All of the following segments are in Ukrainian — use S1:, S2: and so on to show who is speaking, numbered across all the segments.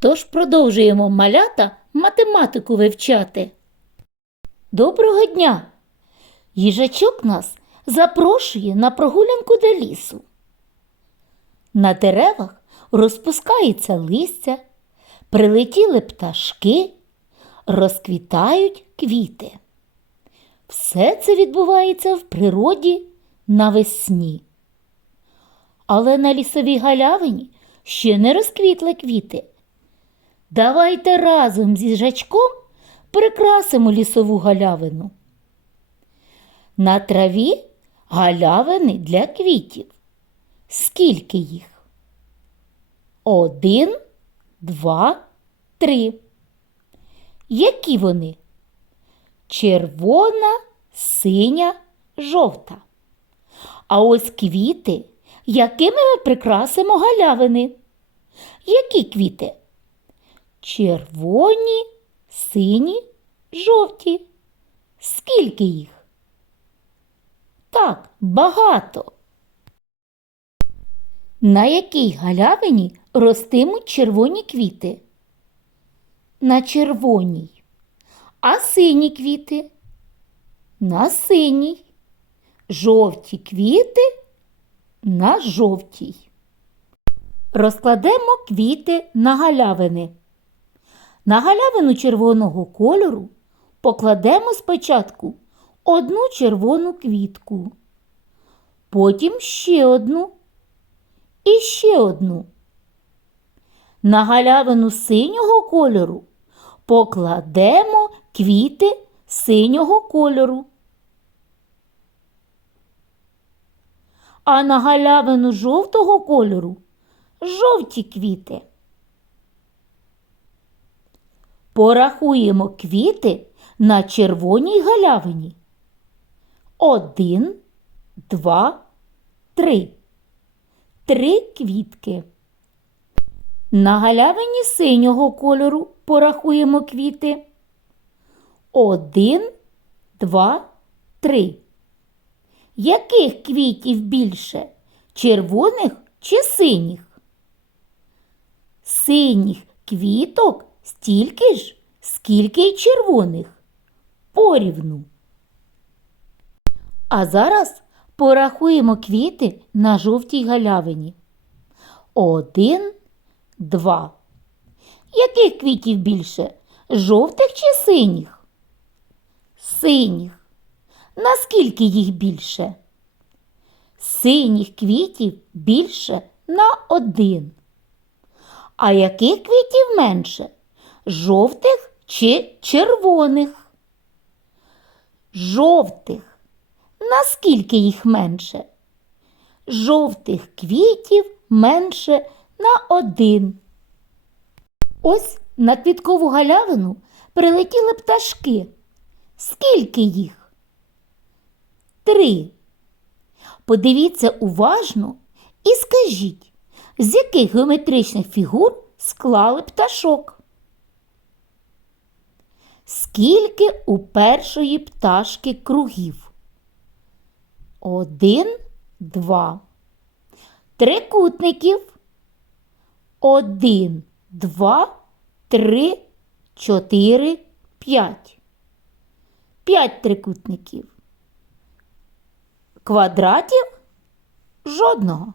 S1: Тож продовжуємо малята математику вивчати. Доброго дня! Їжачок нас запрошує на прогулянку до лісу. На деревах розпускається листя, прилетіли пташки, розквітають квіти. Все це відбувається в природі навесні. Але на лісовій галявині ще не розквітли квіти. Давайте разом зі жачком прикрасимо лісову галявину. На траві галявини для квітів. Скільки їх? Один, два, три. Які вони? Червона, синя, жовта. А ось квіти, якими ми прикрасимо галявини. Які квіти? Червоні, сині, жовті. Скільки їх? Так, багато. На якій галявині ростимуть червоні квіти? На червоній. А сині квіти? На синій. Жовті квіти на жовтій. Розкладемо квіти на галявини. На галявину червоного кольору покладемо спочатку одну червону квітку, потім ще одну і ще одну. На галявину синього кольору покладемо квіти синього кольору. А на галявину жовтого кольору жовті квіти. Порахуємо квіти на червоній галявині. Один, два, три. Три квітки. На галявині синього кольору порахуємо квіти. Один, два, три. Яких квітів більше? Червоних чи синіх? Синіх квіток стільки ж, скільки й червоних. Порівну. А зараз порахуємо квіти на жовтій галявині. Один, два. Яких квітів більше? Жовтих чи синіх? Синіх. Наскільки їх більше? Синіх квітів більше на один. А яких квітів менше? Жовтих чи червоних? Жовтих. Наскільки їх менше? Жовтих квітів менше на один. Ось на квіткову галявину прилетіли пташки. Скільки їх? Три. Подивіться уважно і скажіть, з яких геометричних фігур склали пташок? Скільки у першої пташки кругів? Один, два. Трикутників. Один, два, три, чотири, п'ять. П'ять трикутників. Квадратів жодного.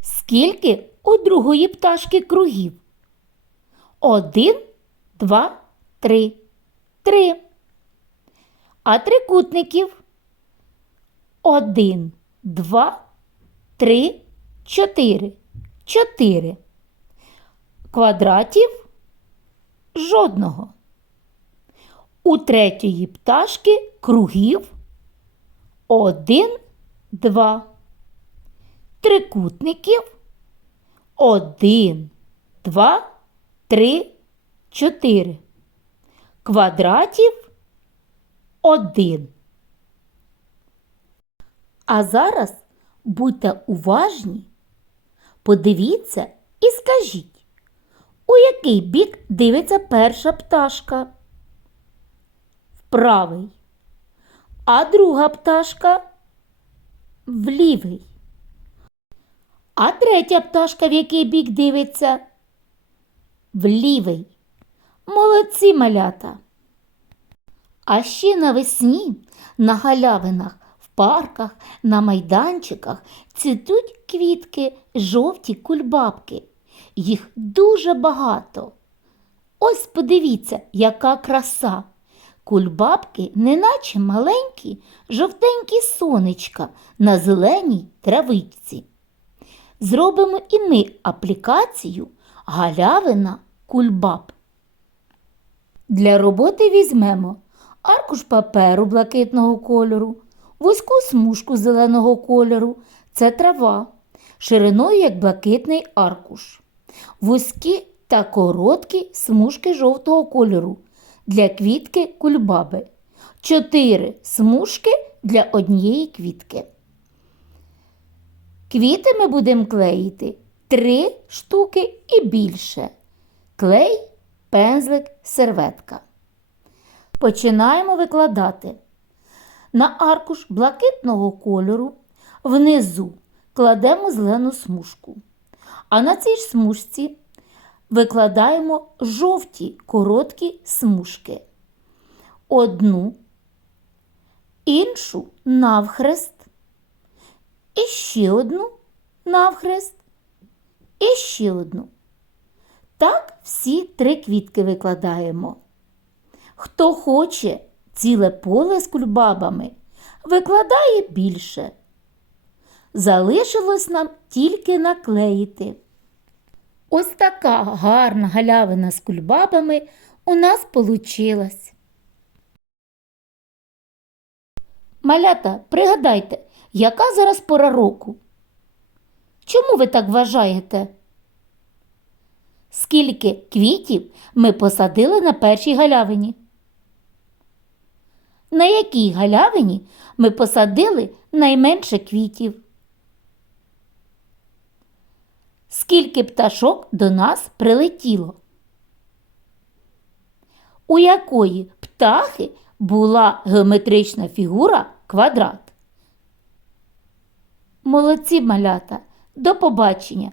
S1: Скільки у другої пташки кругів? Один, два, три. Три. А трикутників? Один, два, три, чотири. Чотири. Квадратів жодного. У третьої пташки кругів один, два. Трикутників один, два, три, чотири. Квадратів один. А зараз будьте уважні, подивіться і скажіть, у який бік дивиться перша пташка? В правий. А друга пташка в лівий. А третя пташка в який бік дивиться? в лівий. Молодці малята. А ще навесні на галявинах, в парках, на майданчиках цвітуть квітки, жовті кульбабки. Їх дуже багато. Ось подивіться, яка краса. Кульбабки, неначе маленькі, жовтенькі сонечка на зеленій травичці. Зробимо і ми аплікацію галявина кульбаб. Для роботи візьмемо аркуш паперу блакитного кольору, вузьку смужку зеленого кольору це трава, шириною як блакитний аркуш, вузькі та короткі смужки жовтого кольору для квітки кульбаби, чотири смужки для однієї квітки. Квіти ми будемо клеїти три штуки і більше. Клей, пензлик, серветка. Починаємо викладати. На аркуш блакитного кольору внизу кладемо зелену смужку. А на цій ж смужці викладаємо жовті короткі смужки. Одну, іншу навхрест, і ще одну навхрест, і ще одну. Так всі три квітки викладаємо. Хто хоче ціле поле з кульбабами, викладає більше. Залишилось нам тільки наклеїти. Ось така гарна галявина з кульбабами у нас получилась. Малята, пригадайте, яка зараз пора року? Чому ви так вважаєте? Скільки квітів ми посадили на першій галявині? На якій галявині ми посадили найменше квітів? Скільки пташок до нас прилетіло? У якої птахи була геометрична фігура квадрат? Молодці малята! До побачення,